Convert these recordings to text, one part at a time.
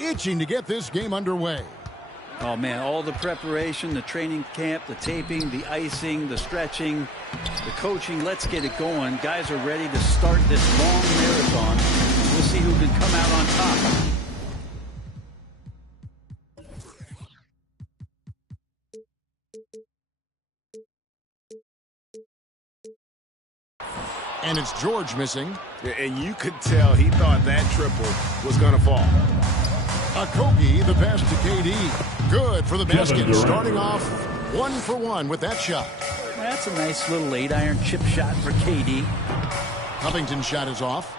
itching to get this game underway. Oh, man, all the preparation, the training camp, the taping, the icing, the stretching, the coaching. Let's get it going. Guys are ready to start this long marathon. We'll see who can come out on top. And it's George missing. And you could tell he thought that triple was going to fall. Okogie, the pass to KD. Good for the basket. Starting off 1 for 1 with that shot. That's a nice little 8-iron chip shot for KD. Covington's shot is off.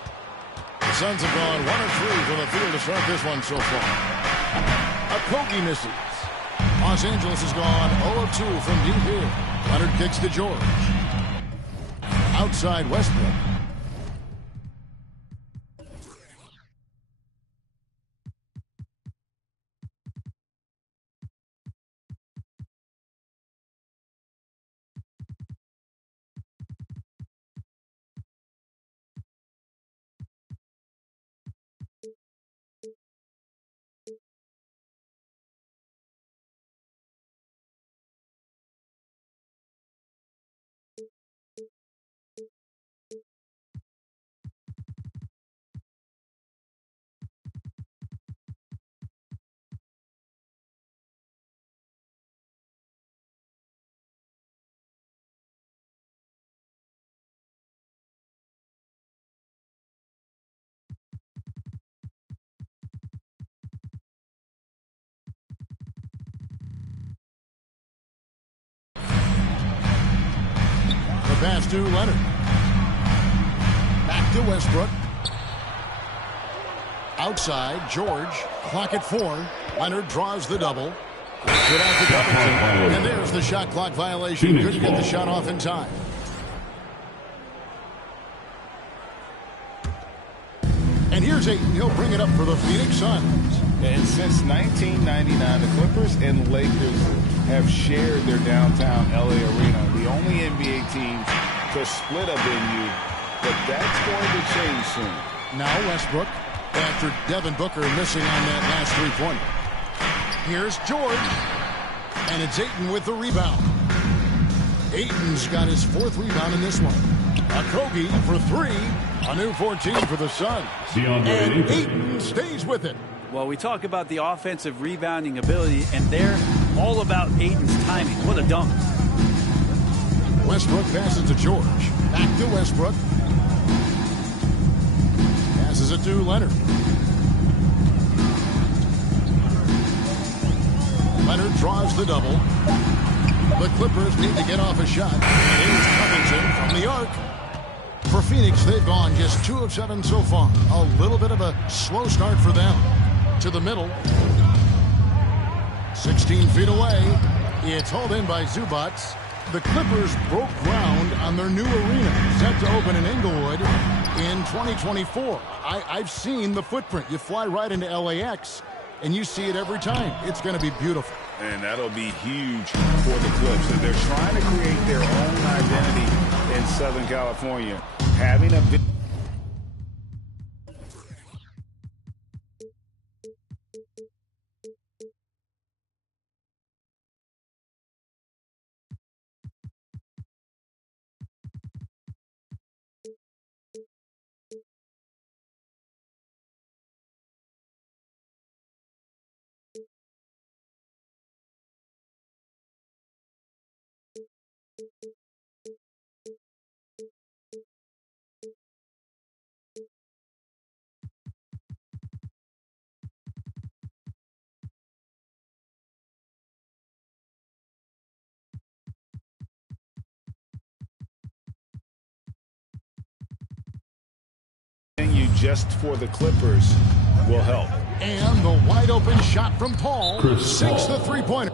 The Suns have gone 1 of 3 from the field to start this one so far. Okogie misses. Los Angeles has gone 0 of 2 from deep here. Leonard kicks to George. Outside Westbrook. Pass to Leonard. Back to Westbrook. Outside, George. Clock at 4. Leonard draws the double. Good out to Covington. And there's the shot clock violation. Couldn't get the shot off in time. And here's Ayton. He'll bring it up for the Phoenix Suns. And since 1999, the Clippers and Lakers have shared their downtown LA arena. The only NBA team to split a venue, but that's going to change soon. Now Westbrook, after Devin Booker missing on that last three-pointer. Here's George, and it's Ayton with the rebound. Ayton's got his 4th rebound in this one. Okogie for 3, a new 14 for the Suns. And Ayton stays with it. Well, we talk about the offensive rebounding ability, and they're all about Ayton's timing. What a dunk. Westbrook passes to George. Back to Westbrook. Passes it to Leonard. Leonard draws the double. The Clippers need to get off a shot. And here's Covington from the arc. For Phoenix, they've gone just 2 of 7 so far. A little bit of a slow start for them. To the middle. 16 feet away. It's hauled in by Zubac. The Clippers broke ground on their new arena, set to open in Inglewood in 2024. I've seen the footprint. You fly right into LAX, and you see it every time. It's going to be beautiful. And that'll be huge for the Clips. And they're trying to create their own identity in Southern California. Having a big just for the Clippers will help. And the wide open shot from Paul sinks the three-pointer.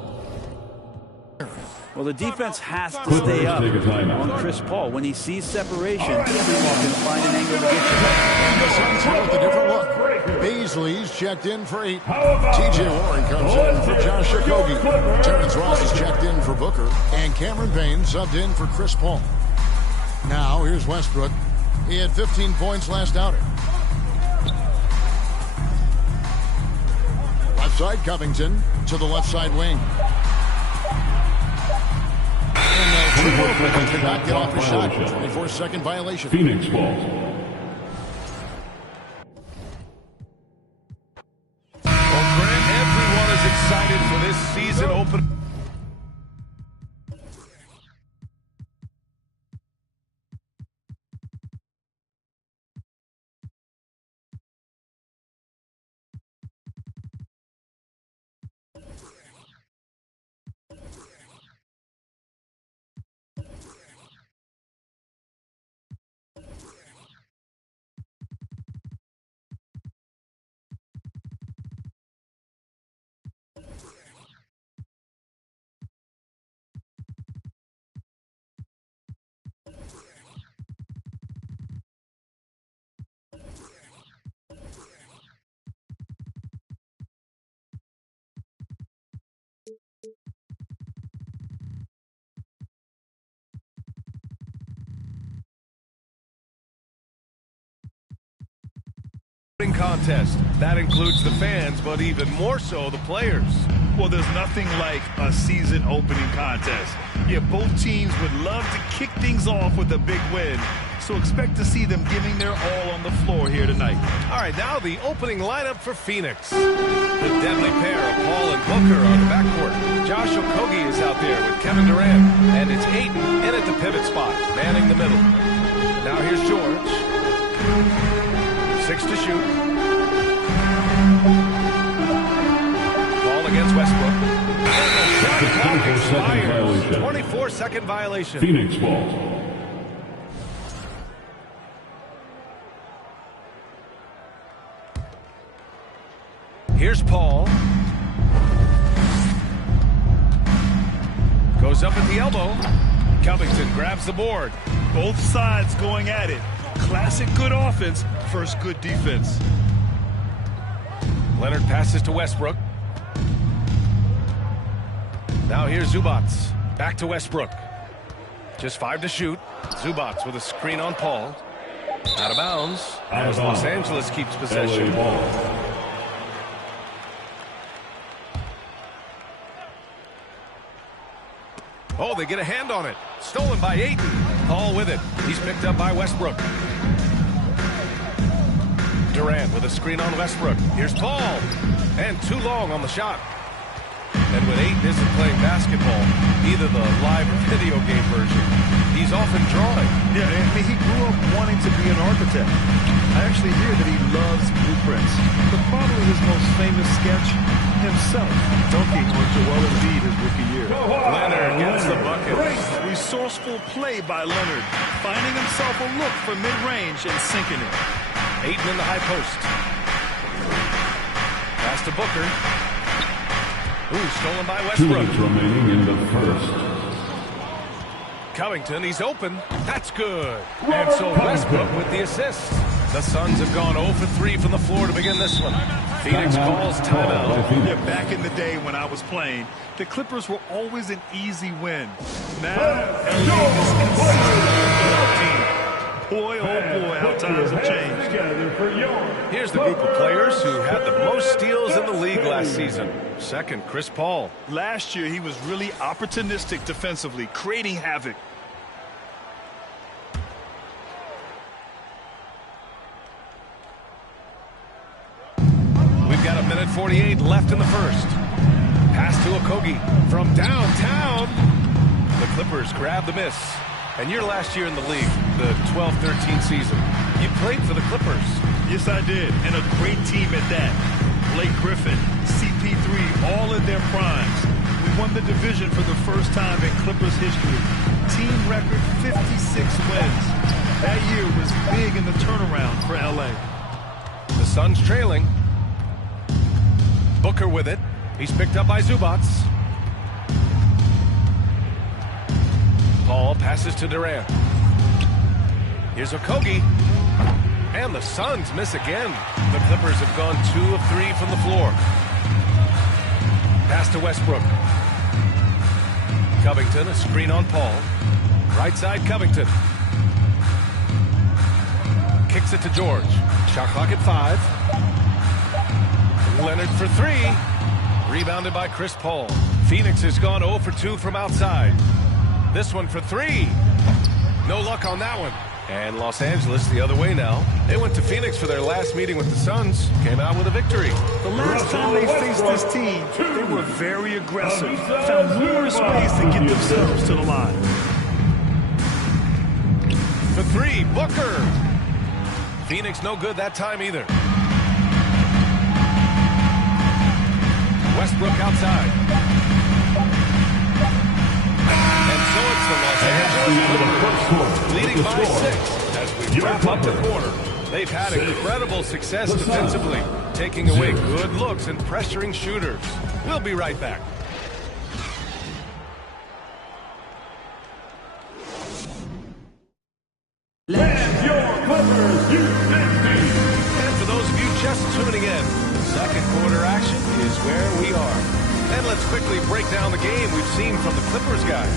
Well, the defense has to stay up on Chris Paul. When he sees separation, he's going to find an angle to get to it. And the Suns here with a different look. Baisley's checked in for 8. T.J. Warren comes in for Josh Okogie. Terrence Ross is checked in for Booker. And Cameron Payne subbed in for Chris Paul. Now, here's Westbrook. He had 15 points last outing. side. Covington to the left side wing. And cannot get off a shot. 24-second violation. Phoenix ball. Everyone is excited for this season opener. Contest. That includes the fans, but even more so the players. Well, there's nothing like a season opening contest. Yeah, both teams would love to kick things off with a big win, so expect to see them giving their all on the floor here tonight. All right, now the opening lineup for Phoenix. The deadly pair of Paul and Booker on the backcourt. Josh Okogie is out there with Kevin Durant, and it's Ayton in at the pivot spot, manning the middle. Now here's George. 6 to shoot. Ball against Westbrook. And the shot clock expires. 24-second violation. Phoenix ball. Here's Paul. Goes up at the elbow. Covington grabs the board. Both sides going at it. Classic good offense versus good defense. Leonard passes to Westbrook. Now here's Zubac. Back to Westbrook. Just 5 to shoot. Zubac with a screen on Paul. Out of bounds as Los Angeles keeps possession. Oh, they get a hand on it. Stolen by Ayton. Paul with it. He's picked up by Westbrook. Durant with a screen on Westbrook. Here's Paul. And too long on the shot. And when Ayton isn't playing basketball, either the live or video game version, he's often drawing. Yeah, I mean, he grew up wanting to be an architect. I actually hear that he loves blueprints. But probably his most famous sketch, himself, dunking on Joel Embiid his rookie year. Leonard gets the bucket. Resourceful play by Leonard, finding himself a look for mid-range and sinking it. Ayton in the high post. Pass to Booker. Ooh, stolen by 2 Westbrook. minutes remaining in the first. Covington, he's open. That's good. And so Westbrook with the assist. The Suns have gone 0 for 3 from the floor to begin this one. Phoenix calls timeout. Yeah, back in the day when I was playing, the Clippers were always an easy win. Now, LA is consistently a team. Boy, oh boy, how times have changed. Here's the group of players who had the most steals in the league last season. Second, Chris Paul. Last year, he was really opportunistic defensively, creating havoc. We've got 1:48 left in the first. Pass to Okogie from downtown. The Clippers grab the miss. And your last year in the league, the 12-13 season, you played for the Clippers. Yes, I did, and a great team at that. Blake Griffin, CP3, all in their primes. We won the division for the first time in Clippers history. Team record 56 wins. That year was big in the turnaround for LA. The Suns trailing. Booker with it. He's picked up by Zubac. Paul passes to Durant. Here's Okogie. And the Suns miss again. The Clippers have gone 2 of 3 from the floor. Pass to Westbrook. Covington, a screen on Paul. Right side, Covington. Kicks it to George. Shot clock at 5. Leonard for 3. Rebounded by Chris Paul. Phoenix has gone 0 for 2 from outside. This one for 3. No luck on that one. And Los Angeles the other way now. They went to Phoenix for their last meeting with the Suns. Came out with a victory. The last time they faced this team, they were very aggressive. Found numerous ways to get themselves to the line. For 3, Booker. Phoenix no good that time either. Westbrook outside. And so it's the Los Angeles Clippers leading by 6 as we wrap up the quarter. They've had incredible success defensively, taking away good looks and pressuring shooters. We'll be right back. And for those of you just tuning in, second quarter action is where we are. And let's quickly break down the game we've seen from the Clippers guys.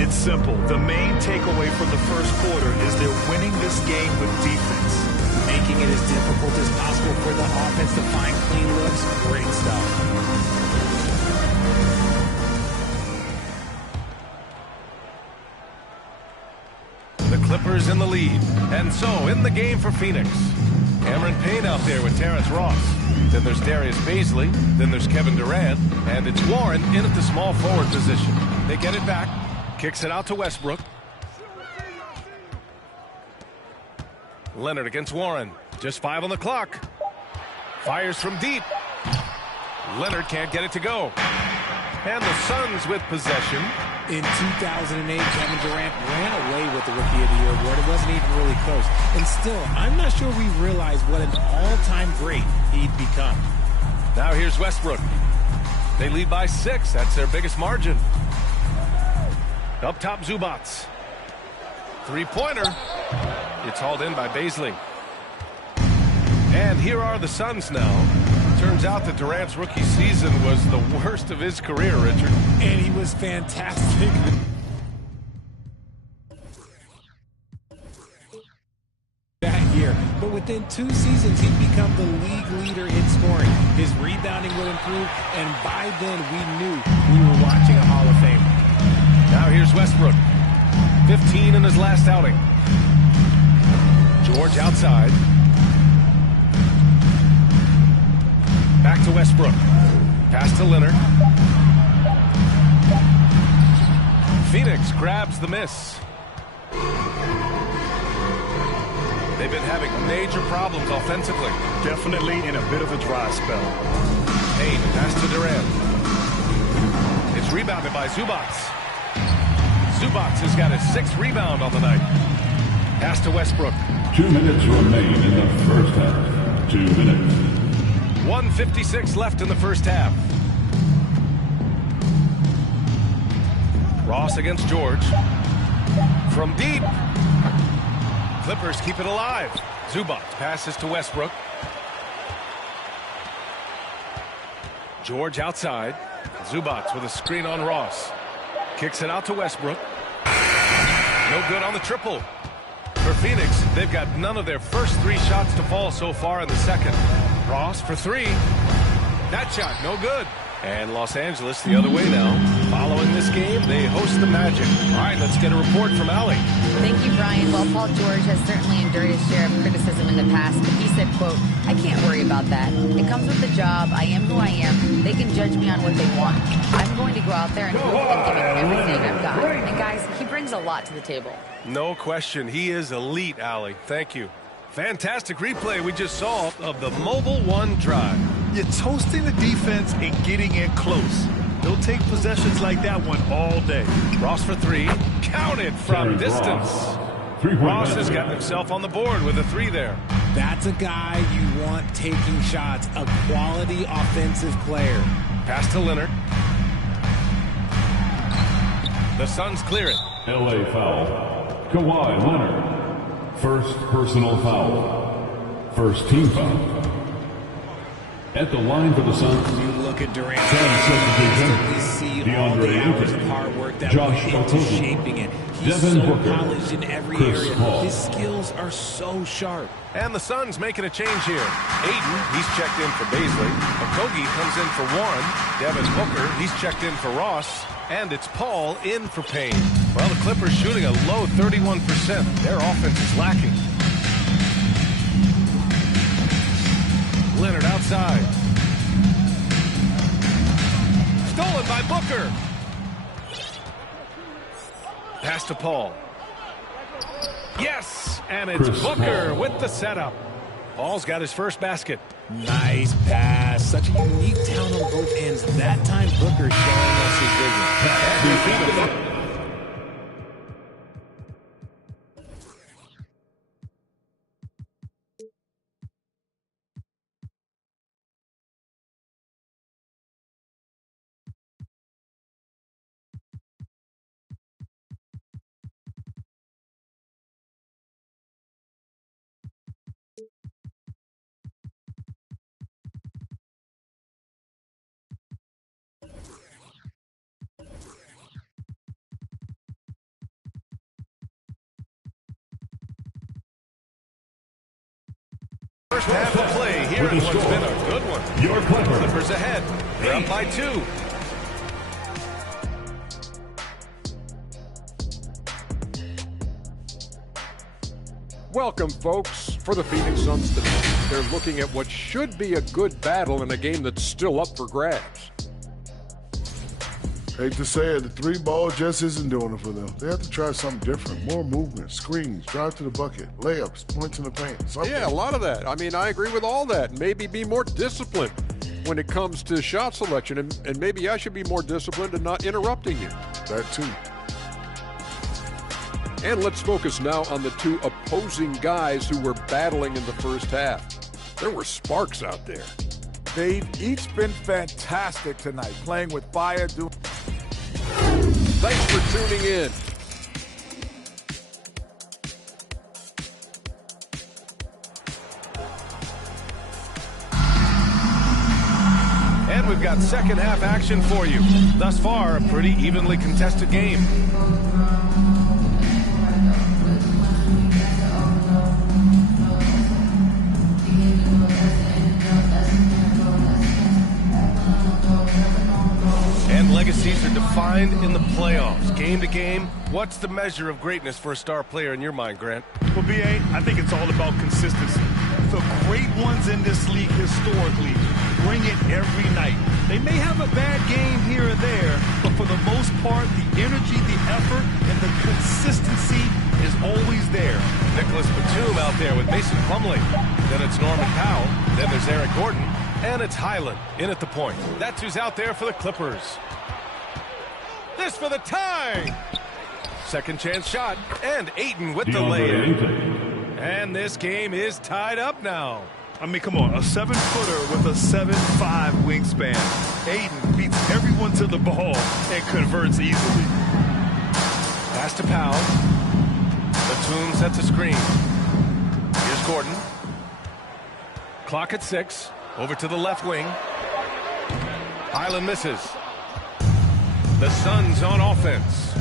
It's simple. The main takeaway from the first quarter is they're winning this game with defense. Making it as difficult as possible for the offense to find clean looks. Great stuff. The Clippers in the lead. And so, in the game for Phoenix, Cameron Payne out there with Terrence Ross. Then there's Darius Bazley. Then there's Kevin Durant. And it's Warren in at the small forward position. They get it back. Kicks it out to Westbrook. Leonard against Warren. Just 5 on the clock. Fires from deep. Leonard can't get it to go. And the Suns with possession. In 2008, Kevin Durant ran away with the Rookie of the Year award. It wasn't even really close. And still, I'm not sure we realize what an all-time great he'd become. Now here's Westbrook. They lead by 6. That's their biggest margin. Up top, Zubats. Three-pointer. It's hauled in by Bazley. And here are the Suns now. Turns out that Durant's rookie season was the worst of his career, Richard. And he was fantastic. That year. But within 2 seasons, he'd become the league leader in scoring. His rebounding would improve, and by then we knew we were watching a Hall of Famer. Now here's Westbrook. 15 in his last outing. George outside. Back to Westbrook. Pass to Leonard. Phoenix grabs the miss. They've been having major problems offensively. Definitely in a bit of a dry spell. Payne, pass to Durant. It's rebounded by Zubats. Zubats has got his 6th rebound on the night. Pass to Westbrook. 2 minutes remain in the first half. 2 minutes. 1:56 left in the first half. Ross against George. From deep. Clippers keep it alive. Zubats passes to Westbrook. George outside. Zubats with a screen on Ross. Kicks it out to Westbrook. No good on the triple. For Phoenix, they've got none of their first 3 shots to fall so far in the second. Ross for 3. That shot, no good. And Los Angeles the other way now. Following this game, they host the Magic. All right, let's get a report from Allie. Thank you, Brian. Well, Paul George has certainly endured his share of criticism in the past, but he said, quote, "I can't worry about that. It comes with the job. I am who I am. They can judge me on what they want. I'm going to go out there and hoop and give it everything I've got." And guys, he brings a lot to the table. No question. He is elite, Allie. Thank you. Fantastic replay we just saw of the Mobile One drive. You're toasting the defense and getting in close. They'll take possessions like that one all day. Ross for 3. Counted from distance. Ross has gotten himself on the board with a 3 there. That's a guy you want taking shots, a quality offensive player. Pass to Leonard. The Suns clear it. LA foul. Kawhi Leonard. First personal foul. First team foul. At the line for the Suns. You look at Durant. Substitution. You see all the hours of hard work that Josh went into Okogie. shaping it. He's Devin so Booker. polished in every Chris area. Paul. His skills are so sharp. And the Suns making a change here. Aiden, he's checked in for Bazley. Okogie comes in for Warren. Devin Booker, he's checked in for Ross. And it's Paul in for Payne. Well, the Clippers shooting a low 31%. Their offense is lacking. Leonard outside. Stolen by Booker. Pass to Paul. Yes, and it's Chris Booker Paul with the setup. Paul's got his first basket. Nice pass. Such a unique talent on both ends. That time Booker showing us his vision. First half of play here in what's been a good one. Your Clippers ahead. They're up by 2. Welcome, folks. For the Phoenix Suns tonight, they're looking at what should be a good battle in a game that's still up for grabs. Hate to say it, the 3 ball just isn't doing it for them. They have to try something different. More movement, screens, drive to the bucket, layups, points in the paint. Something. Yeah, a lot of that. I mean, I agree with all that. Maybe be more disciplined when it comes to shot selection, and maybe I should be more disciplined and not interrupting you. That too. And let's focus now on the 2 opposing guys who were battling in the first half. There were sparks out there. They've each been fantastic tonight, playing with fire. Thanks for tuning in. And we've got second half action for you. Thus far, a pretty evenly contested game. And legacies are defined in the playoffs. Game to game, what's the measure of greatness for a star player in your mind, Grant? Well, B.A., I think it's all about consistency. The great ones in this league historically bring it every night. They may have a bad game here or there, but for the most part, the energy, the effort, and the consistency is always there. Nicholas Batum out there with Mason Plumlee. Then it's Norman Powell. Then there's Eric Gordon. And it's Highland in at the point. That's who's out there for the Clippers. This for the tie. Second chance shot. And Ayton with the lay-in. And this game is tied up now. I mean, come on, a 7-footer with a 7'5" wingspan. Ayton beats everyone to the ball and converts easily. Pass to Powell. Batum sets a screen. Here's Gordon. Clock at 6. Over to the left wing. Highland misses. The Suns on offense.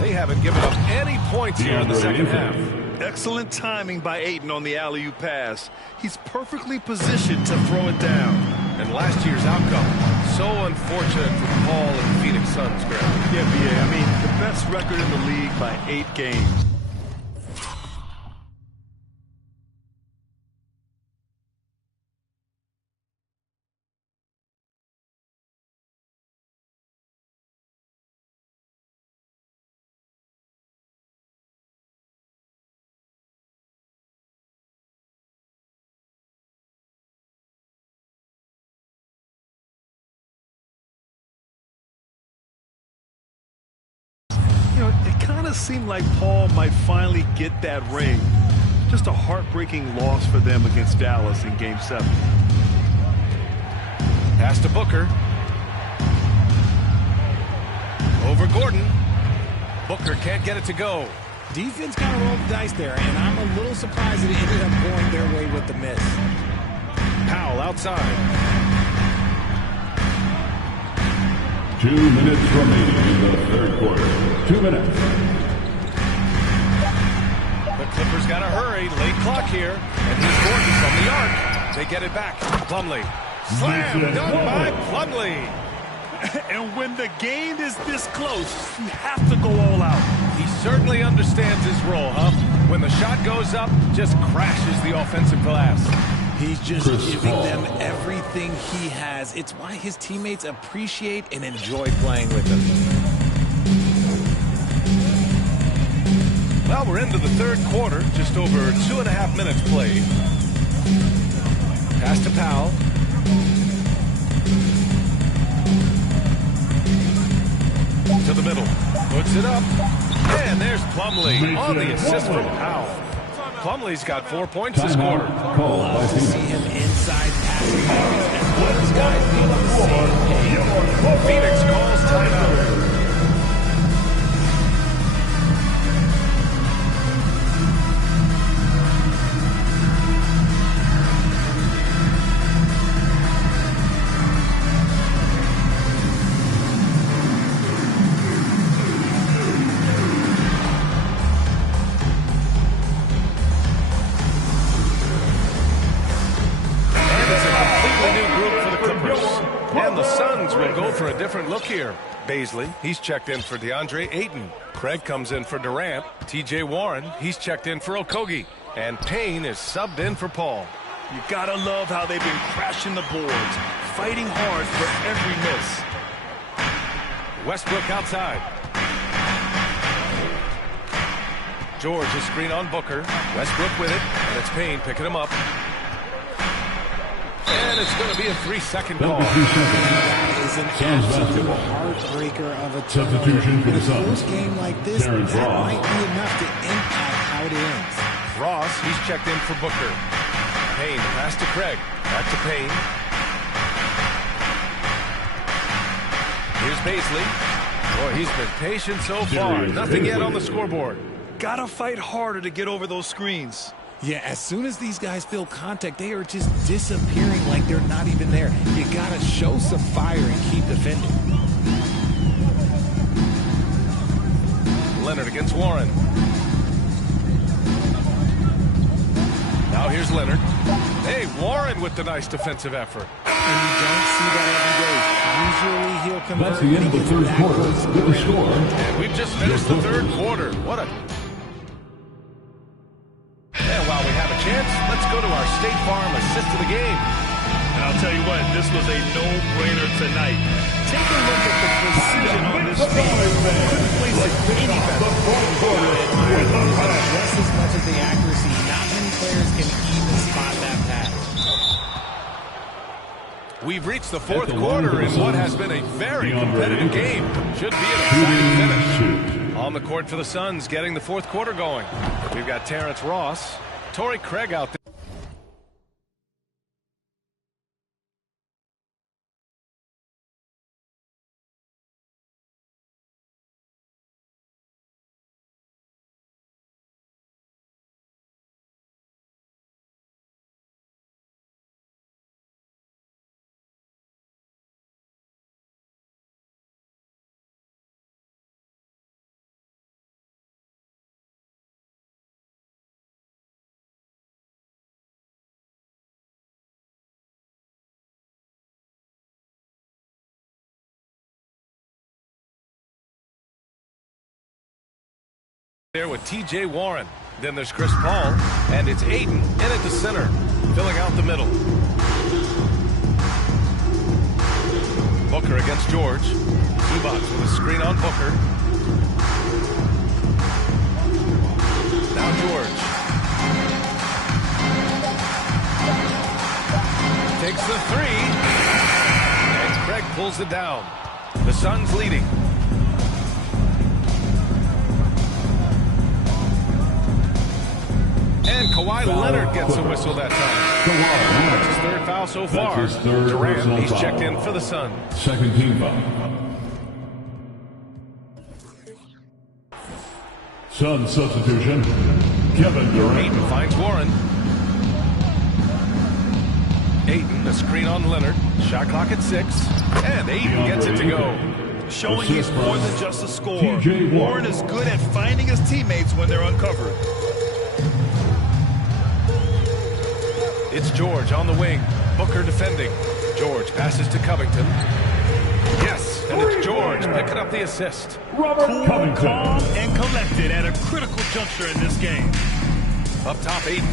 They haven't given up any points here in the second half. Excellent timing by Ayton on the alley-oop pass. He's perfectly positioned to throw it down. And last year's outcome, so unfortunate for Paul and the Phoenix Suns, Grant. Yeah, B.A., I mean, the best record in the league by 8 games. You know, it kind of seemed like Paul might finally get that ring. Just a heartbreaking loss for them against Dallas in Game 7. Pass to Booker. Over Gordon. Booker can't get it to go. Defense kind of rolled the dice there, and I'm a little surprised that it ended up going their way with the miss. Powell outside. 2 minutes remaining in the third quarter. 2 minutes. The Clippers got to hurry. Late clock here. And here's Gordon from the arc. They get it back. Plumlee Slam done by Plumlee. And when the game is this close, you have to go all out. He certainly understands his role, huh? When the shot goes up, just crashes the offensive glass. He's just giving them everything he has. It's why his teammates appreciate and enjoy playing with him. Well, we're into the third quarter, just over 2.5 minutes played. Pass to Powell. To the middle. Puts it up. And there's Plumlee on the assist from Powell. Plumlee's got 4 points this quarter. Love to see him inside passing as well as guys being on the same page. Phoenix calls timeout. For a different look here. Baisley, he's checked in for DeAndre Ayton. Craig comes in for Durant. TJ Warren, he's checked in for Okogie. And Payne is subbed in for Paul. You gotta love how they've been crashing the boards, fighting hard for every miss. Westbrook outside. George is screen on Booker. Westbrook with it, and it's Payne picking him up. And it's going to be a 3-second call. That is an absolute heartbreaker of a turnover. In a close game like this, that might be enough to impact how it ends. Ross, he's checked in for Booker. Payne, pass to Craig. Back to Payne. Here's Baisley. Boy, he's been patient so far. Nothing yet on the scoreboard. Gotta fight harder to get over those screens. Yeah, as soon as these guys feel contact, they are just disappearing like they're not even there. You gotta show some fire and keep defending. Leonard against Warren. Now here's Leonard. Hey, Warren with the nice defensive effort. And you don't see that every day. Usually he'll convert. That's the end of the third quarter. With the score. And we've just finished the third quarter. What a... And while we have a chance, let's go to our State Farm assist of the game. And I'll tell you what, this was a no-brainer tonight. Take a look at the precision on this feed. Couldn't place it any better. Just as much as the accuracy, not many players can even spot that pass. We've reached the fourth quarter in what has been a very competitive game. Should be an exciting finish. On the court for the Suns, getting the fourth quarter going. We've got Terrence Ross, Torrey Craig out there. There with TJ Warren. Then there's Chris Paul, and it's Ayton in at the center, filling out the middle. Booker against George. Zubac with a screen on Booker. Now George. Takes the three. And Craig pulls it down. The Suns leading. And Kawhi Leonard gets a whistle that time. That's his third foul so far. Durant, he's checked in for the Suns. Second team foul. Sun substitution, Kevin Durant. Ayton finds Warren. Ayton, a screen on Leonard. Shot clock at 6. And Ayton gets it to go. Showing he's more than just a scorer. Warren is good at finding his teammates when they're uncovered. It's George on the wing. Booker defending. George passes to Covington. Yes, and it's George picking up the assist. Cool, calm, and collected at a critical juncture in this game. Up top, Ayton.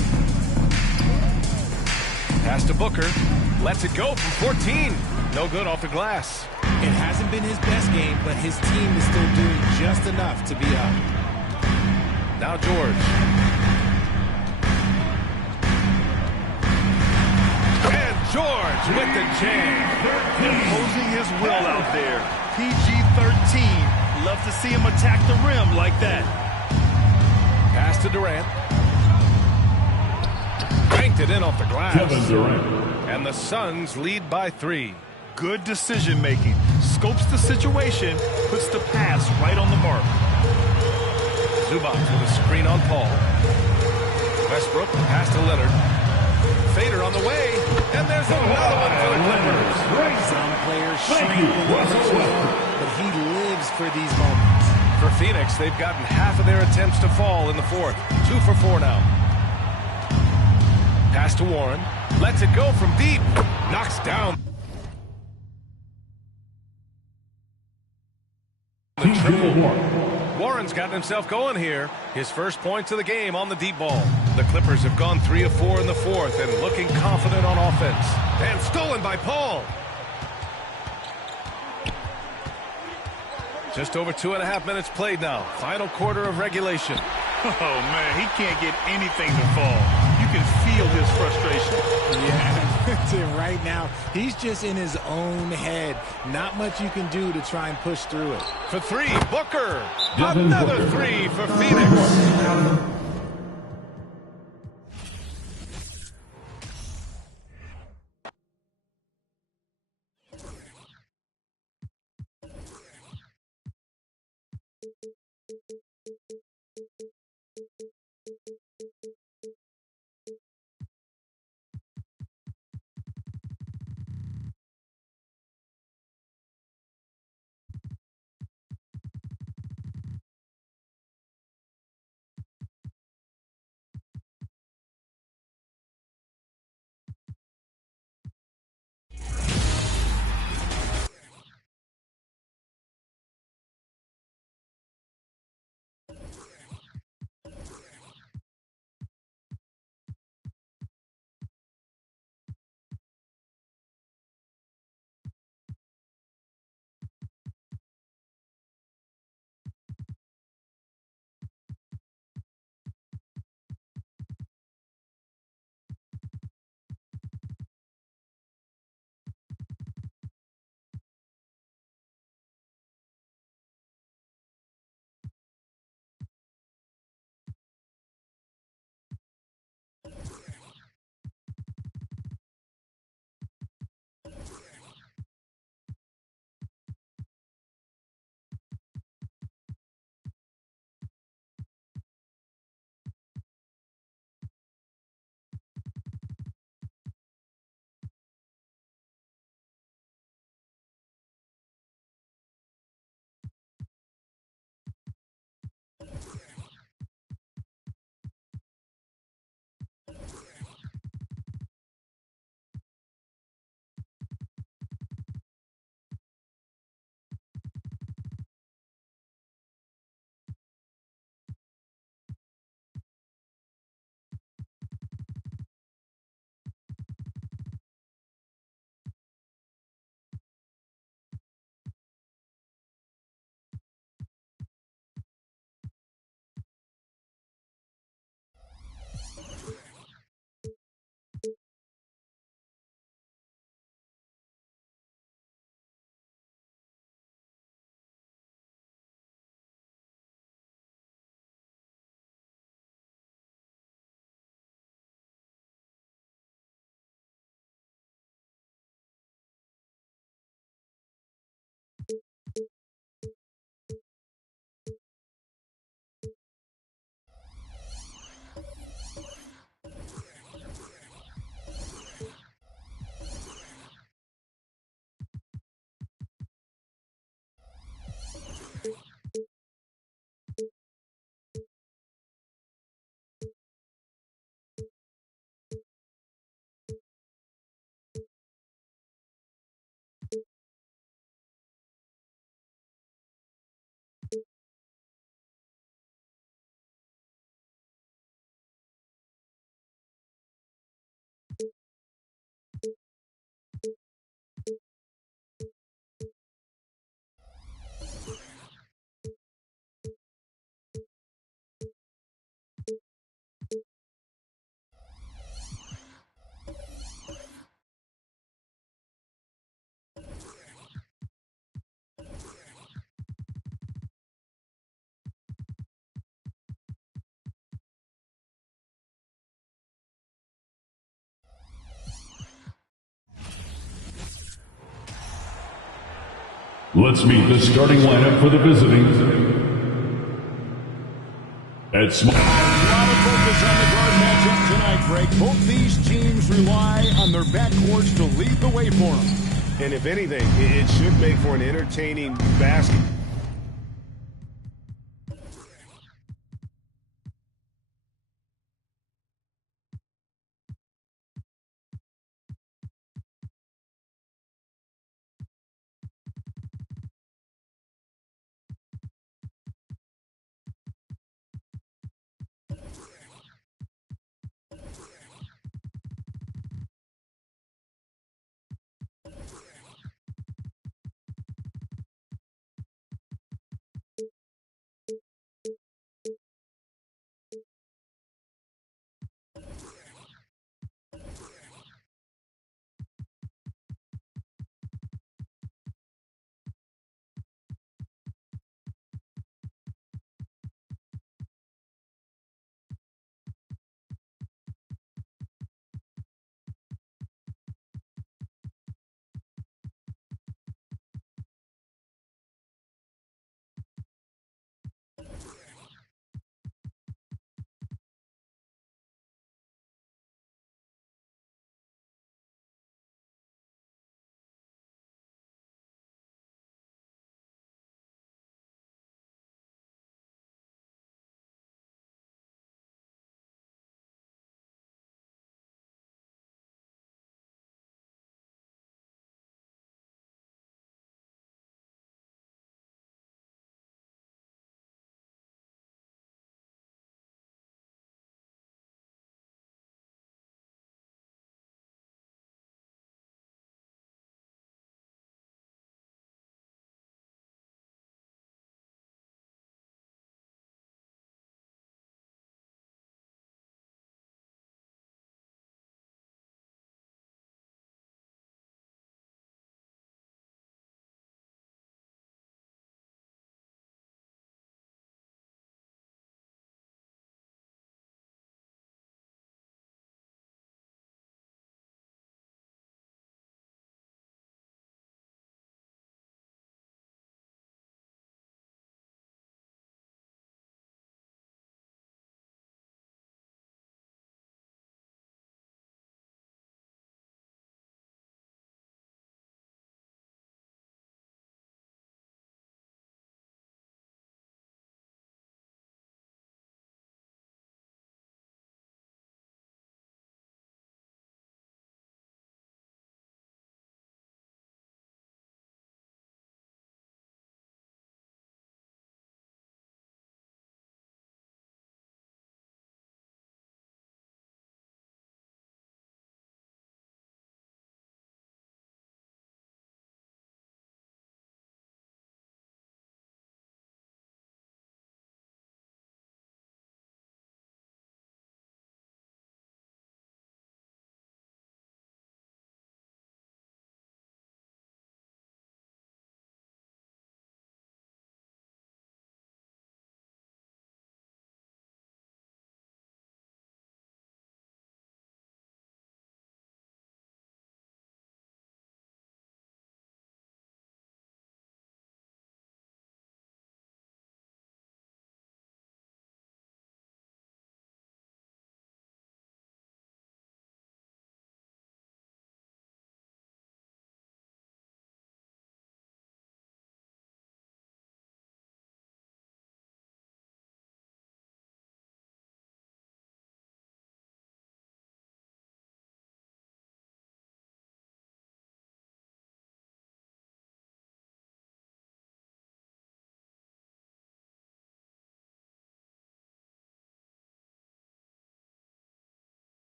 Pass to Booker. Lets it go from 14. No good off the glass. It hasn't been his best game, but his team is still doing just enough to be up. Now George. And George with the jam. Imposing his will out there. PG-13. Love to see him attack the rim like that. Pass to Durant. Banked it in off the glass. Kevin Durant. And the Suns lead by 3. Good decision making. Scopes the situation, puts the pass right on the mark. Zubac with a screen on Paul. Westbrook pass to Leonard. Fader on the way, and there's another one for the Clippers. Some players shrink but he lives for these moments. For Phoenix, they've gotten half of their attempts to fall in the fourth. 2 for 4 now. Pass to Warren. Lets it go from deep. Knocks down the triple. Warren's gotten himself going here. His first points of the game on the deep ball. The Clippers have gone 3 of 4 in the fourth and looking confident on offense. And stolen by Paul. Just over 2.5 minutes played now. Final quarter of regulation. Oh, man, he can't get anything to fall. You can feel his frustration. Yeah, right now, he's just in his own head. Not much you can do to try and push through it. For 3, Booker. Another 3 for Phoenix. Let's meet the starting lineup for the visiting. At small. A lot of focus on the guard matchup tonight, Greg. Both these teams rely on their backcourts to lead the way for them. And if anything, it should make for an entertaining basket.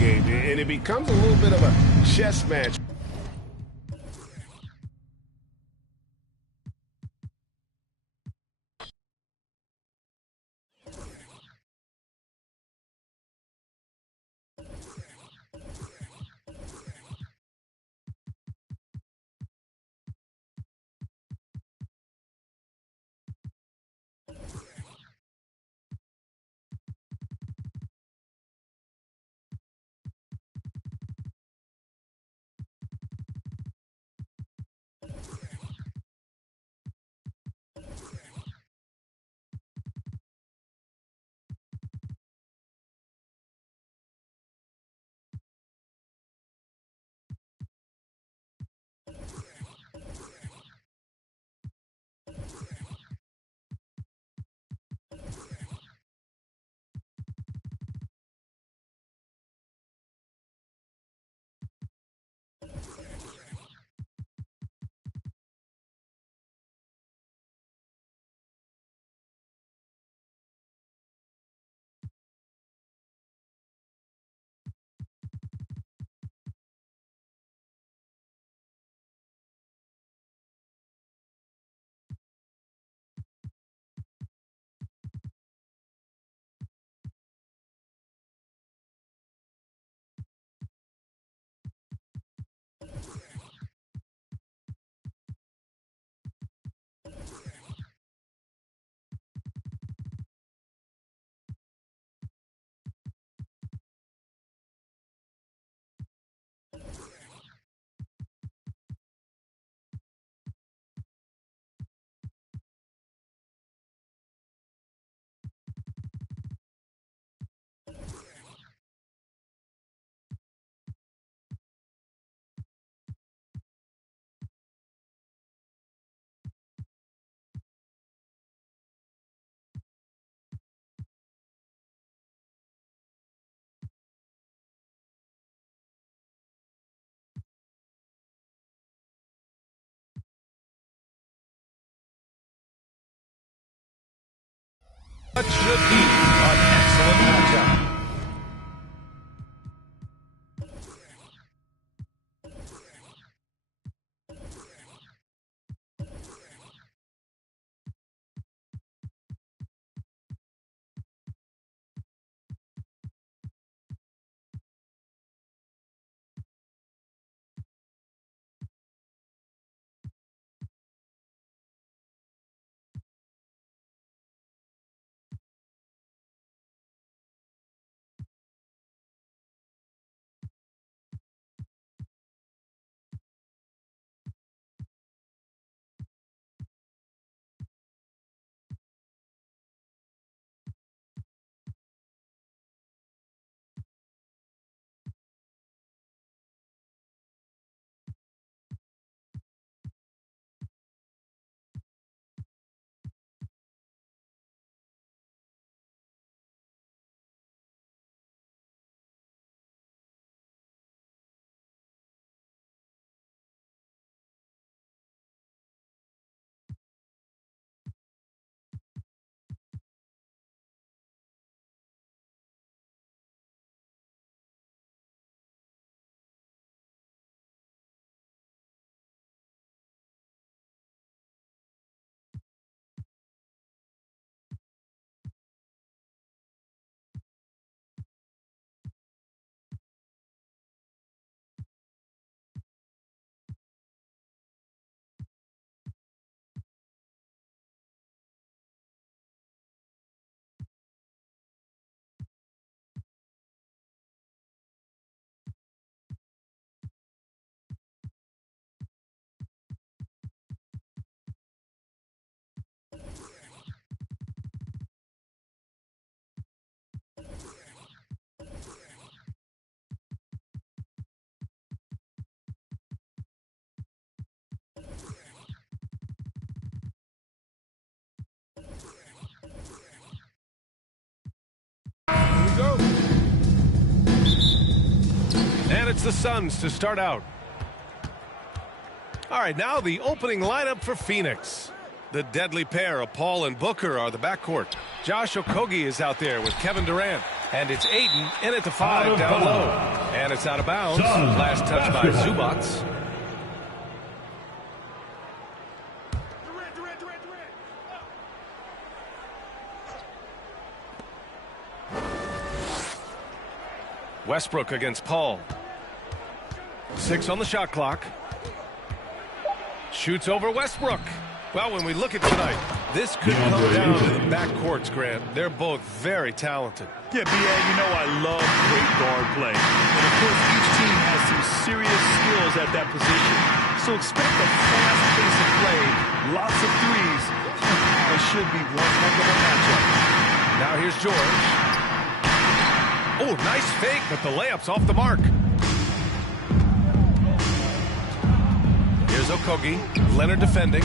game, and it becomes a little bit of a chess match. What should be an excellent matchup. And it's the Suns to start out. All right, now the opening lineup for Phoenix. The deadly pair of Paul and Booker are the backcourt. Josh Okogie is out there with Kevin Durant. And it's Ayton in at the 5 down low. And it's out of bounds. Last touch by Zubac. Westbrook against Paul. 6 on the shot clock. Shoots over Westbrook. Well, when we look at tonight, this could come down to the backcourts, Grant. They're both very talented. Yeah, B.A., you know I love great guard play. And, of course, each team has some serious skills at that position. So expect a fast pace of play, lots of threes. It should be one heck of a matchup. Now here's George. Oh, nice fake, but the layup's off the mark. Here's Okogie. Leonard defending.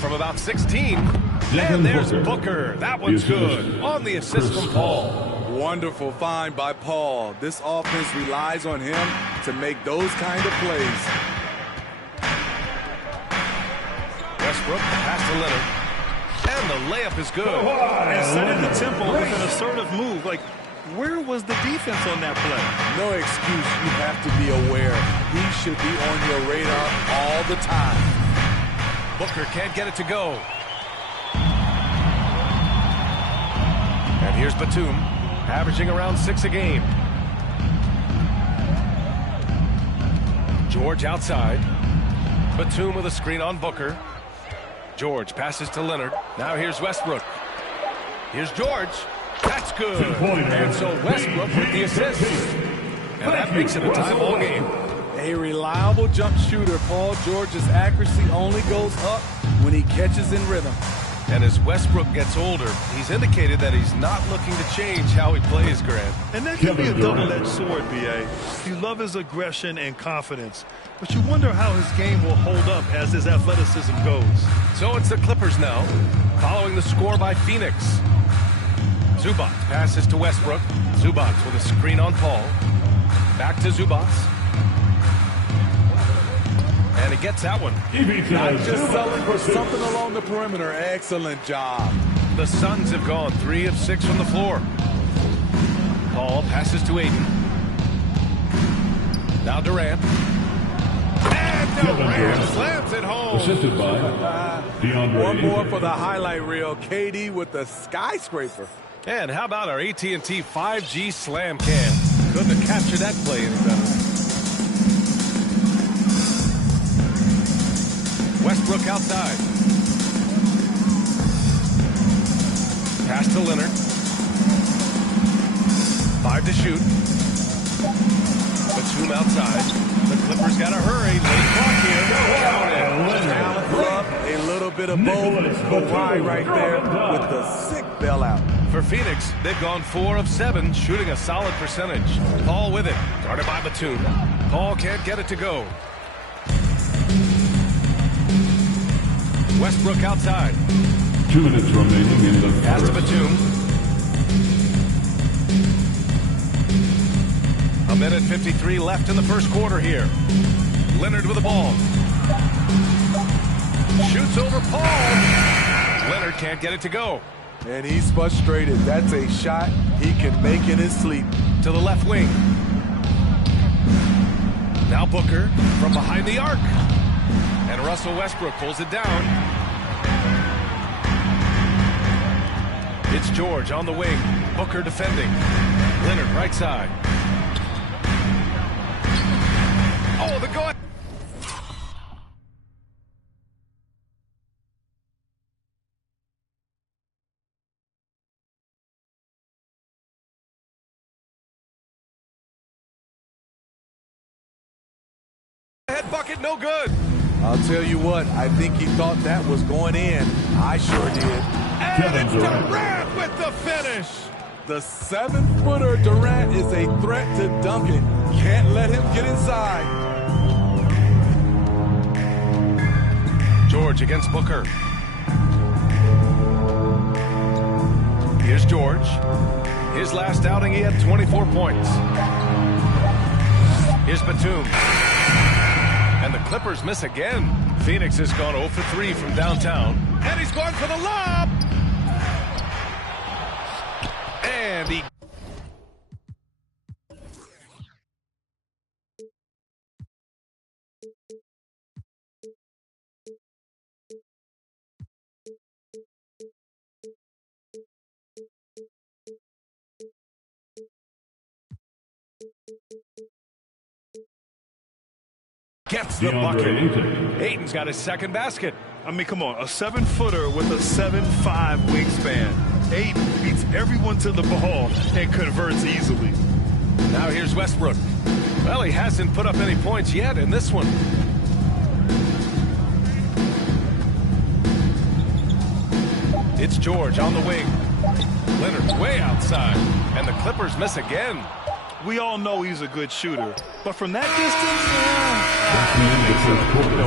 From about 16. And there's Booker. That one's good. On the assist from Paul. Wonderful find by Paul. This offense relies on him to make those kind of plays. Westbrook pass to Leonard. And the layup is good. And setting the tempo with an assertive move. Like, where was the defense on that play? No excuse. You have to be aware. He should be on your radar all the time. Booker can't get it to go. And here's Batum, averaging around 6 a game. George outside. Batum with a screen on Booker. George passes to Leonard. Now here's Westbrook. Here's George. That's good. And so Westbrook with the assist. And that makes it a tie ball game. A reliable jump shooter. Paul George's accuracy only goes up when he catches in rhythm. And as Westbrook gets older, he's indicated that he's not looking to change how he plays, Grant. And that can be a double-edged sword, B.A. You love his aggression and confidence, but you wonder how his game will hold up as his athleticism goes. So it's the Clippers now, following the score by Phoenix. Zubac passes to Westbrook. Zubac with a screen on Paul. Back to Zubac. And he gets that one. Not just selling for something along the perimeter. Excellent job. The Suns have gone 3 of 6 from the floor. Paul passes to Ayton. Now Durant. And Durant slams it home. Assisted by DeAndre. One more for the highlight reel. KD with the skyscraper. And how about our AT&T 5G slam cam? Couldn't have captured that play any better. Westbrook outside. Pass to Leonard. 5 to shoot. Batum outside. The Clippers got to hurry. Late clock here. Talent love, a little bit of both. Kawhi right there with the sick bailout. For Phoenix, they've gone 4 of 7, shooting a solid percentage. Paul with it. Guarded by Batum. Paul can't get it to go. Westbrook outside. 2 minutes remaining in the pass to Batum. 1:53 left in the first quarter here. Leonard with the ball. Shoots over Paul. Leonard can't get it to go. And he's frustrated. That's a shot he can make in his sleep. To the left wing. Now Booker from behind the arc. And Russell Westbrook pulls it down. It's George on the wing. Booker defending. Leonard right side. Oh, the go. Head bucket, no good. I'll tell you what, I think he thought that was going in. I sure did. And it's Durant with the finish. The 7-footer Durant is a threat to dunk it. Can't let him get inside. George against Booker. Here's George. His last outing, he had 24 points. Here's Batum. And the Clippers miss again. Phoenix has gone 0 for 3 from downtown. And he's going for the lob. And he... gets the bucket. Ayton's got his second basket. I mean, come on, a 7-footer with a 7'5" wingspan. Ayton beats everyone to the ball and converts easily. Now here's Westbrook. Well, he hasn't put up any points yet in this one. It's George on the wing. Leonard's way outside, and the Clippers miss again. We all know he's a good shooter, but from that distance,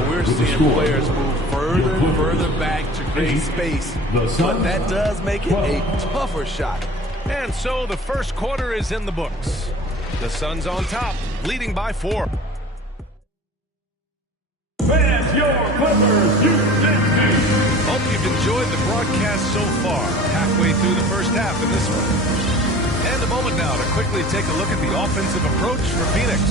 we're seeing players move further and further back to create space, but that does make it a tougher shot. And so the first quarter is in the books. The Suns on top, leading by 4. Fans, your Clippers, Hope you've enjoyed the broadcast so far. Halfway through the first half in this one. And a moment now to quickly take a look at the offensive approach for Phoenix.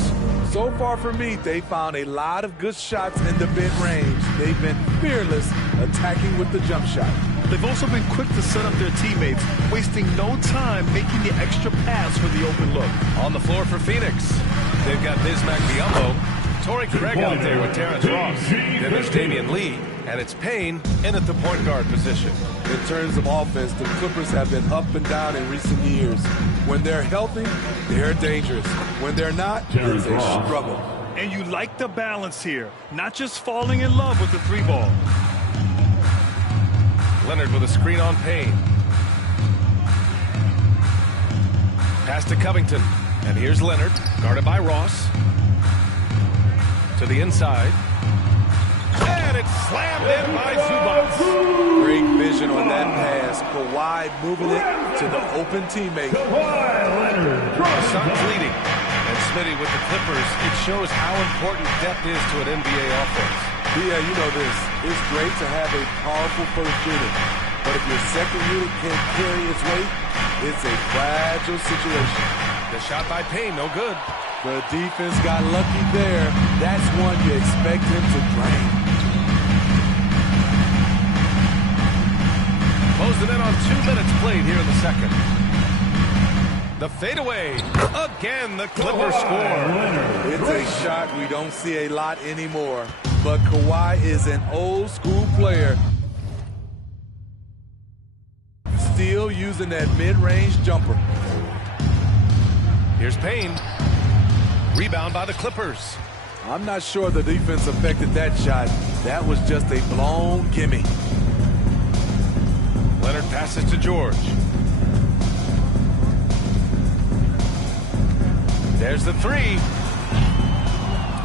So far for me, they found a lot of good shots in the mid-range. They've been fearless attacking with the jump shot. They've also been quick to set up their teammates, wasting no time making the extra pass for the open look. On the floor for Phoenix, they've got Bismack Biyombo, Torrey Craig out there with Terrence Ross. Then there's Damian Lee, and it's Payne in at the point guard position. In terms of offense, the Clippers have been up and down in recent years. When they're healthy, they're dangerous. When they're not, it's a struggle. And you like the balance here, not just falling in love with the 3-ball. Leonard with a screen on Payne. Pass to Covington. And here's Leonard, guarded by Ross. To the inside. And it's slammed in by Zubac. Great vision on that pass. Kawhi moving it to the open teammate. The Suns leading. And Smitty with the Clippers. It shows how important depth is to an NBA offense. Yeah, you know this. It's great to have a powerful first unit. But if your second unit can't carry its weight, it's a fragile situation. The shot by Payne, no good. The defense got lucky there. That's one you expect him to drain. Closing in on 2 minutes played here in the second. The fadeaway. Again, the Clippers score. It's a shot we don't see a lot anymore. But Kawhi is an old school player. Still using that mid-range jumper. Here's Payne. Rebound by the Clippers. I'm not sure the defense affected that shot. That was just a blown gimme. Leonard passes to George. There's the 3.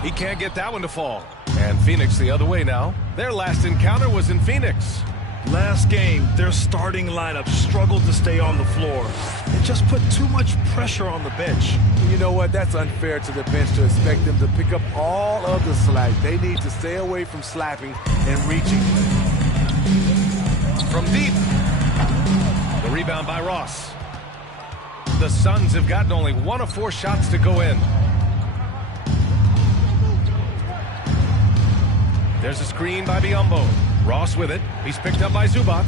He can't get that one to fall. And Phoenix the other way now. Their last encounter was in Phoenix. Last game, their starting lineup struggled to stay on the floor. It just put too much pressure on the bench. You know what? That's unfair to the bench to expect them to pick up all of the slack. They need to stay away from slapping and reaching. From deep. The rebound by Ross. The Suns have gotten only 1 of 4 shots to go in. There's a screen by Biyombo. Ross with it. He's picked up by Zubac.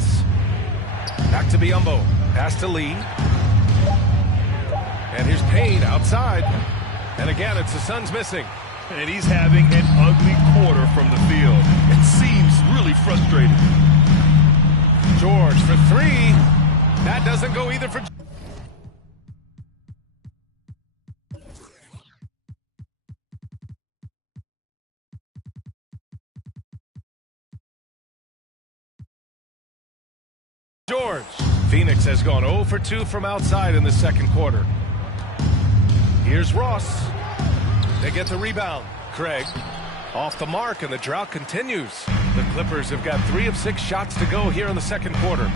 Back to Biyombo. Pass to Lee. And here's Payne outside. And again, it's the Suns missing. And he's having an ugly quarter from the field. It seems really frustrating. George for 3. That doesn't go either for... George. Phoenix has gone 0 for 2 from outside in the second quarter. Here's Ross. They get the rebound. Craig off the mark, and the drought continues. The Clippers have got 3 of 6 shots to go here in the second quarter.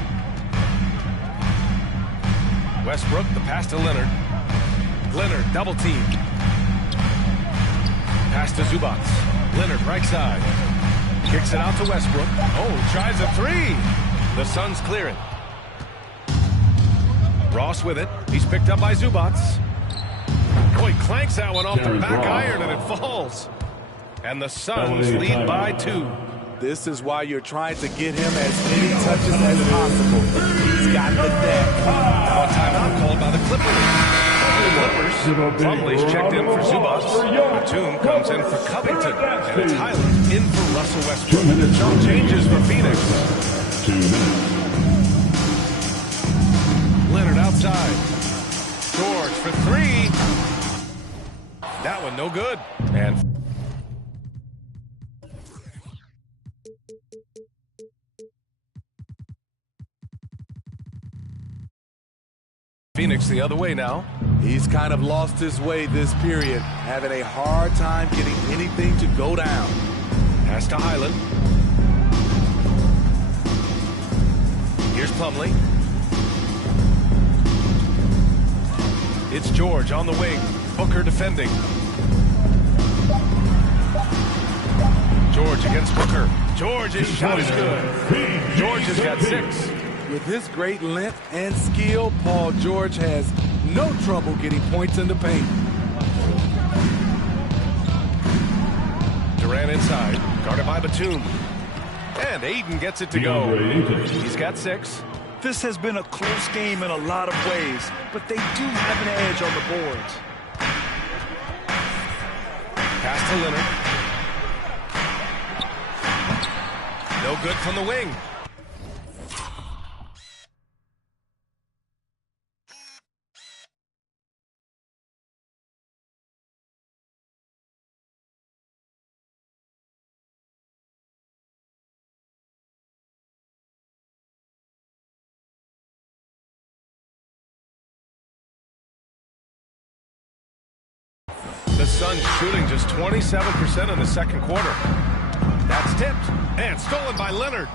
Westbrook, the pass to Leonard. Leonard, double team. Pass to Zubac. Leonard, right side. Kicks it out to Westbrook. Oh, tries a 3. The Suns clear it. Ross Ross with it. He's picked up by Zubac. Oh, he clanks that one off the back iron and it falls. And the Suns lead by 2. This is why you're trying to get him as many touches as possible. He's got the deck. Now a timeout called by the Clippers. Plumlee's checked in for Zubac. Batum comes in for Covington. And it's Highland in for Russell Westbrook. No changes for Phoenix. 2 minutes. Leonard outside. George for 3. That one no good. And Phoenix the other way now. He's kind of lost his way this period, having a hard time getting anything to go down. Pass to Highland. Here's Plumlee. It's George on the wing. Booker defending. George against Booker. George's shot is good. George has got 6. With his great length and skill, Paul George has no trouble getting points in the paint. Durant inside, guarded by Batum. And Ayton gets it to go. He's got 6. This has been a close game in a lot of ways, but they do have an edge on the boards. Pass to Leonard. No good from the wing. The Suns shooting just 27% in the second quarter. That's tipped and stolen by Leonard.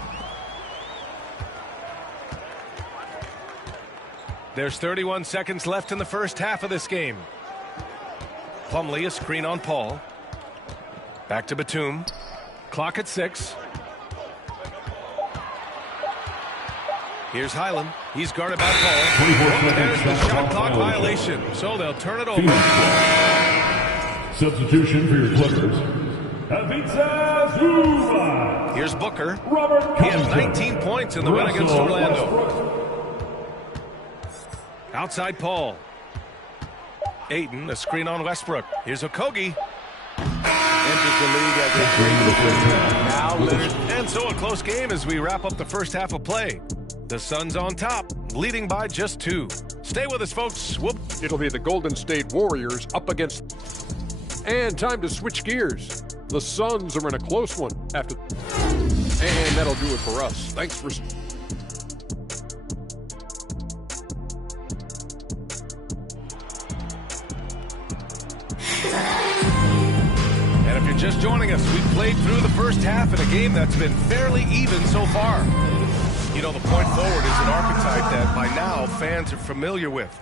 There's 31 seconds left in the first half of this game. Plumlee, a screen on Paul. Back to Batum. Clock at 6. Here's Highland. He's guarded by Paul. There's the shot clock violation, so they'll turn it over. Substitution for your Clippers. Ivica Zubac. Here's Booker. Robert He had 19 points in the win against Orlando. Outside Paul. Ayton, a screen on Westbrook. Here's Okogie. Enters the league as a great now Leonard. And so a close game as we wrap up the first half of play. The Suns on top, leading by just 2. Stay with us, folks. It'll be the Golden State Warriors up against... And time to switch gears. The Suns are in a close one after... And that'll do it for us. Thanks for... And if you're just joining us, we've played through the first half in a game that's been fairly even so far. You know, the point forward is an archetype that by now fans are familiar with.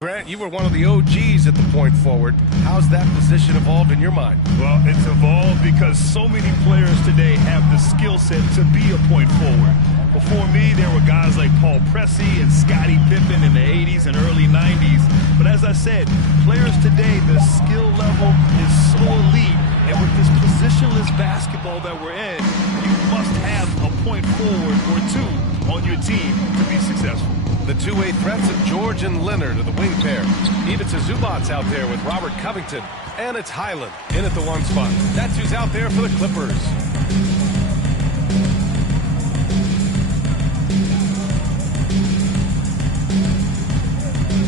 Grant, you were one of the OGs at the point forward. How's that position evolved in your mind? Well, it's evolved because so many players today have the skill set to be a point forward. Before me, there were guys like Paul Pressey and Scottie Pippen in the 80s and early 90s. But as I said, players today, the skill level is so elite. And with this positionless basketball that we're in, you must have a point forward or 2 on your team to be successful. The two-way threats of George and Leonard are the wing pair. Ivica Zubac out there with Robert Covington. And it's Highland in at the 1 spot. That's who's out there for the Clippers.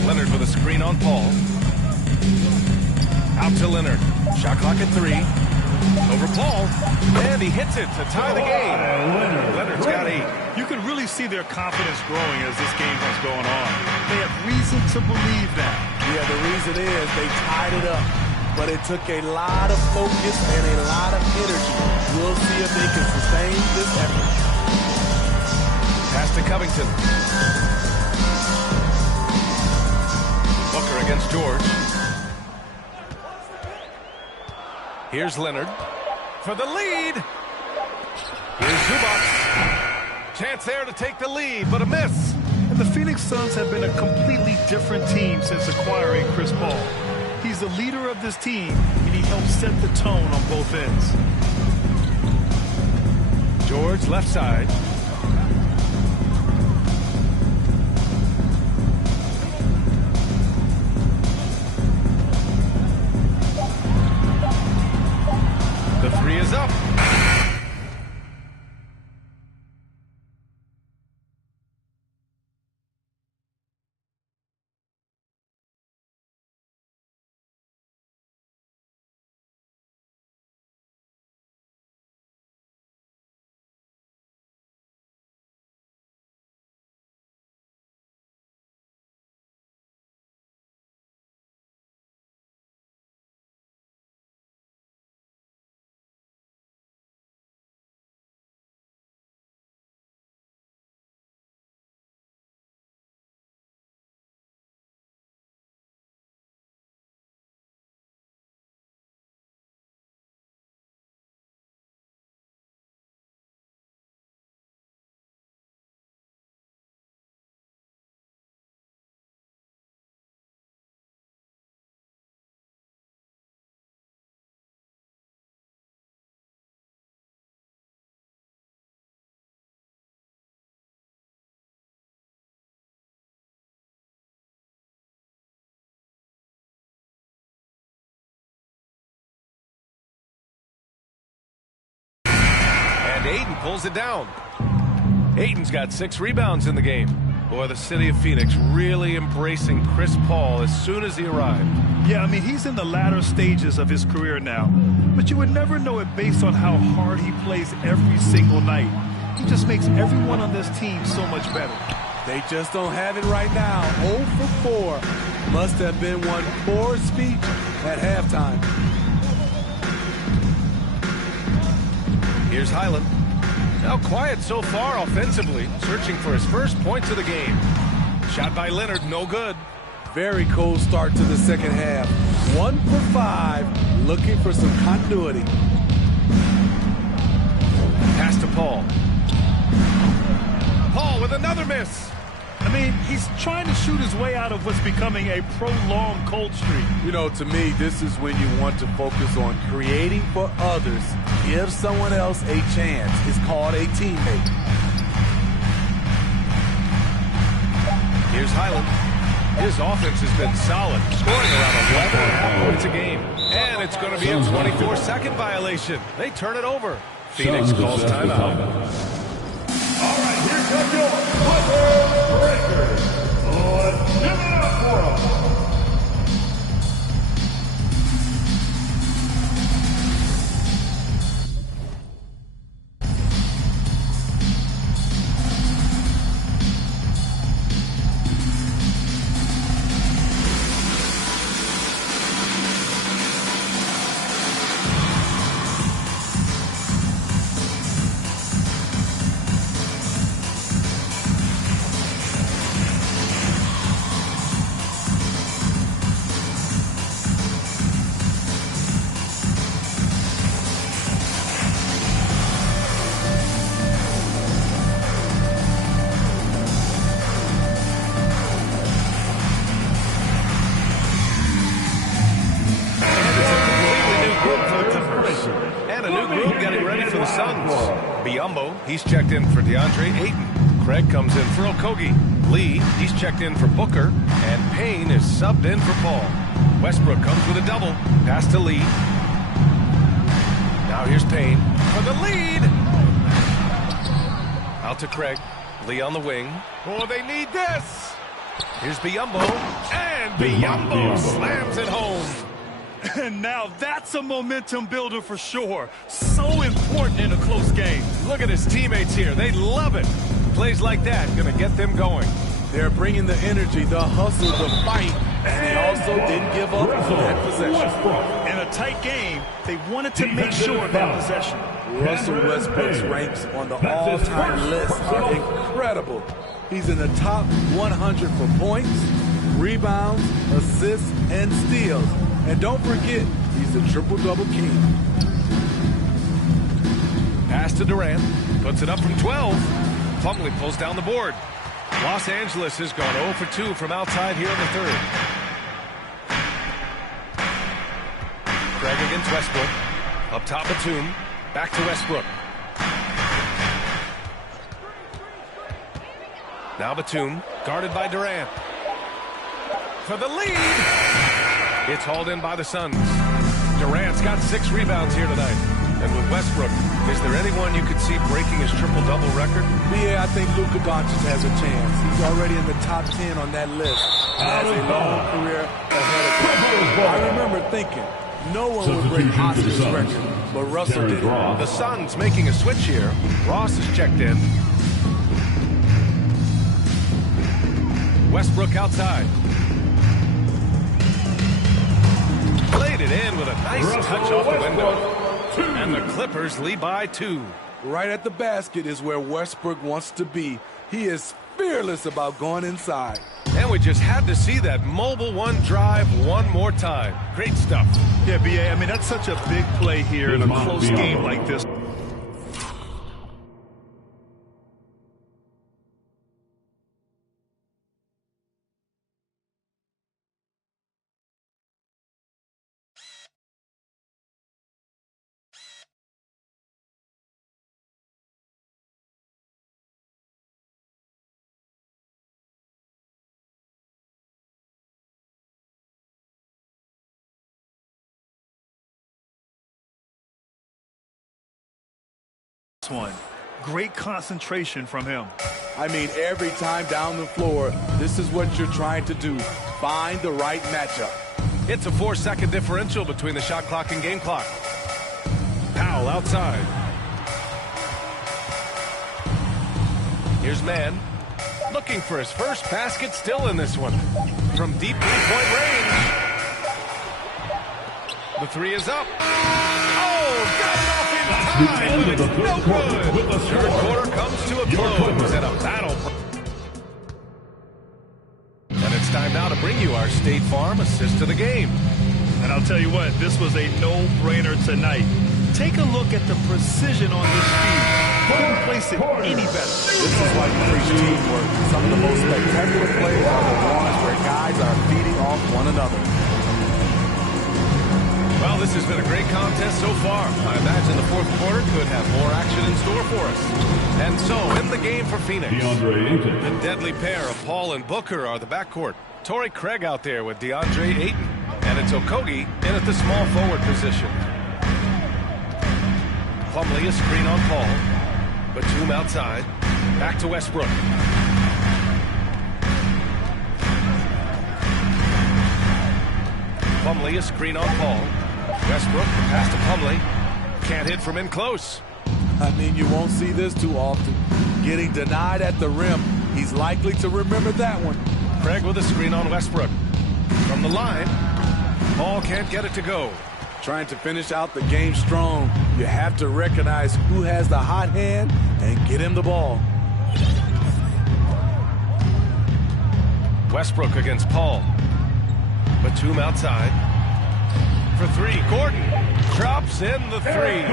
Leonard with a screen on Paul. Out to Leonard. Shot clock at 3. Over Paul. And he hits it to tie the game. Leonard's got 8. You can really see their confidence growing as this game was going on. They have reason to believe that. Yeah, the reason is they tied it up. But it took a lot of focus and a lot of energy. We'll see if they can sustain this effort. Pass to Covington. Booker against George. Here's Leonard for the lead. Here's Zubac. Chance there to take the lead, but a miss. And the Phoenix Suns have been a completely different team since acquiring Chris Paul. He's the leader of this team, and he helps set the tone on both ends. George, left side. The three is up. Ayton pulls it down. Ayton's got 6 rebounds in the game. Boy, the city of Phoenix really embracing Chris Paul as soon as he arrived. Yeah, I mean, he's in the latter stages of his career now. But you would never know it based on how hard he plays every single night. He just makes everyone on this team so much better. They just don't have it right now. 0 for 4. Must have been one poor speech at halftime. Here's Highland. Now quiet so far offensively, searching for his first points of the game. Shot by Leonard, no good. Very cold start to the second half. 1 for 5, looking for some continuity. Pass to Paul. Paul with another miss. I mean, he's trying to shoot his way out of what's becoming a prolonged cold streak. You know, to me, this is when you want to focus on creating for others. Give someone else a chance. It's called a teammate. Here's Highland. His offense has been solid, scoring around 11.5 points a game. And it's going to be a 24-second violation. They turn it over. Phoenix calls timeout. All right, here comes your buzzer breaker. Let's give it up for him. He's checked in for DeAndre Ayton. Craig comes in for Okogie. Lee, he's checked in for Booker. And Payne is subbed in for Paul. Westbrook comes with a double. Pass to Lee. Now here's Payne for the lead. Out to Craig. Lee on the wing. Oh, they need this. Here's Biyombo. And Biyombo slams it home. And now that's a momentum builder for sure. So important in a close game. Look at his teammates here. They love it. Plays like that going to get them going. They're bringing the energy, the hustle, the fight. And they also didn't give up on that possession. In a tight game, they wanted to make sure of that possession. Russell Westbrook's ranks on the all-time list are incredible. He's in the top 100 for points, rebounds, assists, and steals. And don't forget, he's a triple-double king. Pass to Durant. Puts it up from 12. Plumlee pulls down the board. Los Angeles has gone 0 for 2 from outside here in the third. Craig against Westbrook. Up top, Batum. Back to Westbrook. Now Batum, guarded by Durant. For the lead! It's hauled in by the Suns. Durant's got 6 rebounds here tonight. And with Westbrook, is there anyone you could see breaking his triple-double record? Yeah, I think Luka Doncic has a chance. He's already in the top 10 on that list. He has a long career ahead of him. I remember thinking, no one would break Oscar's record, but Russell did it. The Suns making a switch here. Ross is checked in. Westbrook outside. Laid it in with a nice touch off the window. And the Clippers lead by 2. Right at the basket is where Westbrook wants to be. He is fearless about going inside. And we just had to see that mobile one drive one more time. Great stuff. Yeah, B.A., I mean, that's such a big play here in a close game like this. One. Great concentration from him. I mean, every time down the floor, this is what you're trying to do. Find the right matchup. It's a 4-second differential between the shot clock and game clock. Powell outside. Here's Mann. Looking for his first basket, still in this one. From deep three-point range. The 3 is up. Oh, got it off in time, but it's no good. The third quarter comes to a close and a battle. And it's time now to bring you our State Farm assist of the game. And I'll tell you what, this was a no-brainer tonight. Take a look at the precision on this feed. Couldn't place it any better. This is why you preach teamwork. Some of the most spectacular plays are the ones where guys are feeding off one another. Well, this has been a great contest so far. I imagine the fourth quarter could have more action in store for us. And so, in the game for Phoenix, the deadly pair of Paul and Booker are the backcourt. Torrey Craig out there with DeAndre Ayton. And it's Okogie in at the small forward position. Plumlee a screen on Paul. Batum outside. Back to Westbrook. Plumlee a screen on Paul. Westbrook, pass to Plumlee. Can't hit from in close. I mean, you won't see this too often. Getting denied at the rim. He's likely to remember that one. Craig with a screen on Westbrook. From the line, Paul can't get it to go. Trying to finish out the game strong, you have to recognize who has the hot hand and get him the ball. Westbrook against Paul. Batum outside. For 3, Gordon drops in the 3.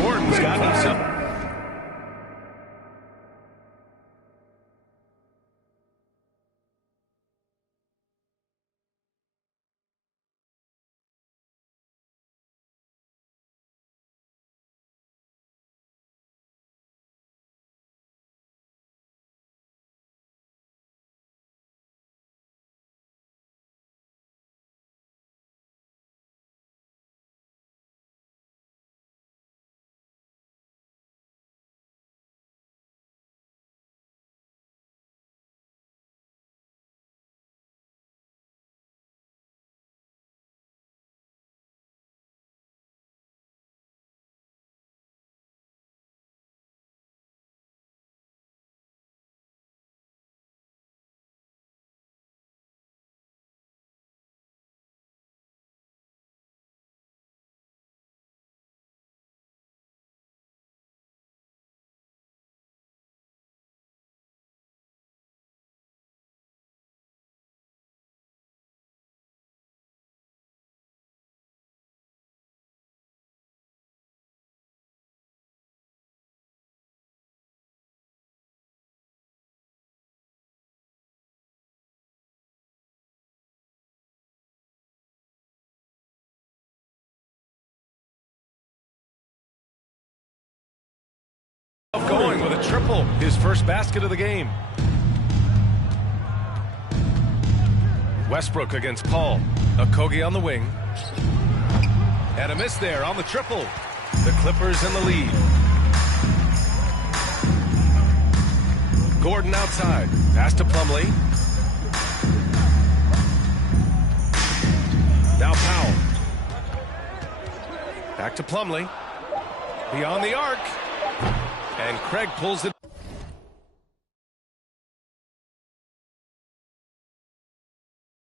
Gordon's got himself. triple, his first basket of the game. Westbrook against Paul. Okogie on the wing. And a miss there on the triple. The Clippers in the lead. Gordon outside. Pass to Plumlee. Now Powell. Back to Plumlee. Beyond the arc. And Craig pulls it.